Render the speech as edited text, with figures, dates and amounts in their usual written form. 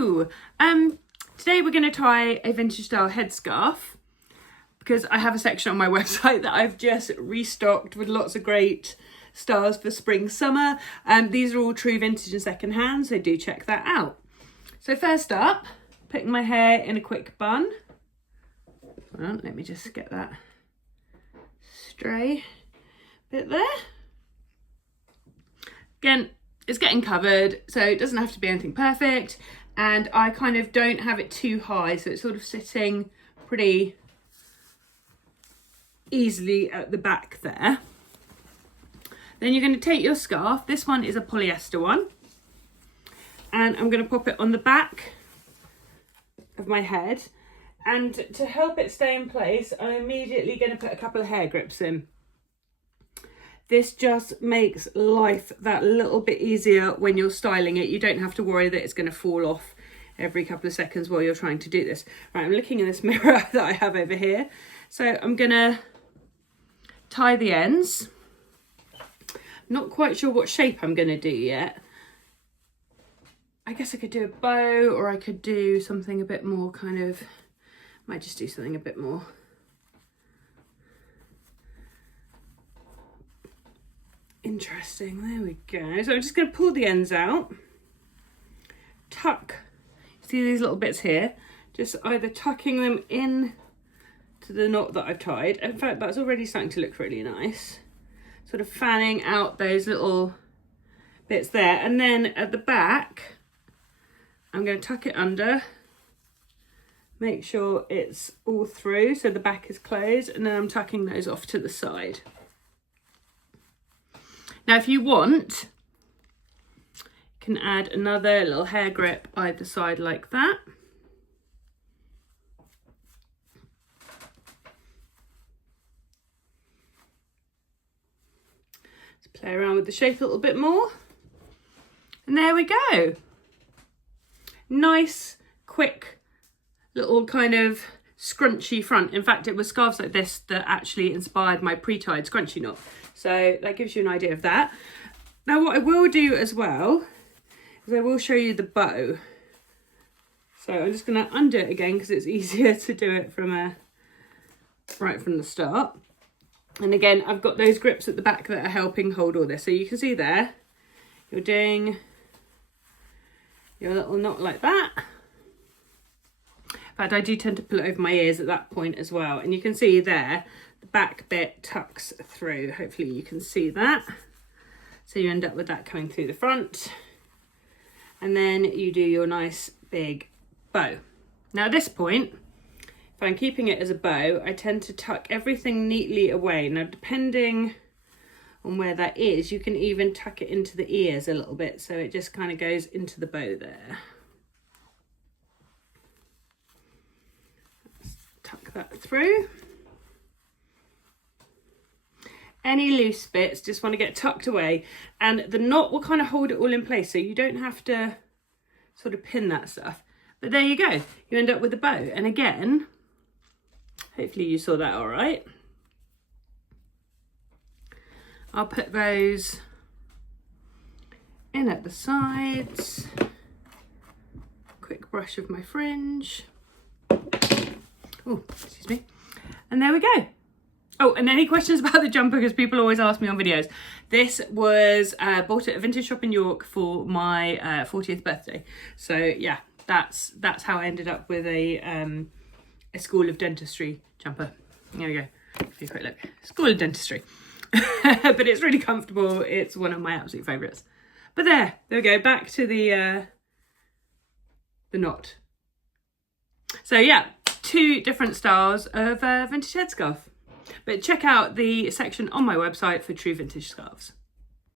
Hello! Today we're going to tie a vintage style headscarf because I have a section on my website that I've just restocked with lots of great styles for spring, summer. These are all true vintage and second hand, so do check that out. So first up, putting my hair in a quick bun. Well, let me just get that stray bit there. Again, it's getting covered, so it doesn't have to be anything perfect. And I kind of don't have it too high, so it's sort of sitting pretty easily at the back there. Then you're going to take your scarf. This one is a polyester one. And I'm going to pop it on the back of my head. And to help it stay in place, I'm immediately going to put a couple of hair grips in. This just makes life that little bit easier when you're styling it. You don't have to worry that it's going to fall off every couple of seconds while you're trying to do this. Right, I'm looking in this mirror that I have over here. So I'm going to tie the ends. Not quite sure what shape I'm going to do yet. I guess I could do a bow, or I could do something a bit more kind of, might just do something a bit more interesting. There we go. So I'm just going to pull the ends out, tuck, see these little bits here, just either tucking them in to the knot that I've tied. In fact, that's already starting to look really nice. Sort of fanning out those little bits there. And then at the back, I'm going to tuck it under, make sure it's all through so the back is closed, and then I'm tucking those off to the side. Now, if you want, you can add another little hair grip either side like that. Let's play around with the shape a little bit more. And there we go. Nice, quick, little kind of scrunchy front. In fact, it was scarves like this that actually inspired my pre-tied scrunchy knot. So that gives you an idea of that. Now what I will do as well is I will show you the bow. So I'm just going to undo it again because it's easier to do it from right from the start. And again, I've got those grips at the back that are helping hold all this. So you can see there, you're doing your little knot like that. In fact, I do tend to pull it over my ears at that point as well. And you can see there, the back bit tucks through. Hopefully you can see that. So you end up with that coming through the front. And then you do your nice big bow. Now at this point, if I'm keeping it as a bow, I tend to tuck everything neatly away. Now depending on where that is, you can even tuck it into the ears a little bit. So it just kind of goes into the bow there. Tuck that through. Any loose bits just want to get tucked away, and the knot will kind of hold it all in place, so you don't have to sort of pin that stuff. But there you go, you end up with a bow. And again, hopefully you saw that all right. I'll put those in at the sides. Quick brush of my fringe. Oh, excuse me. And there we go. Oh, and any questions about the jumper, because people always ask me on videos. This was bought at a vintage shop in York for my 40th birthday. So yeah, that's how I ended up with a School of Dentistry jumper. There we go. Give you a quick look. School of Dentistry. But it's really comfortable. It's one of my absolute favourites. But there we go. Back to the knot. So yeah, 2 different styles of vintage headscarf. But check out the section on my website for true vintage scarves.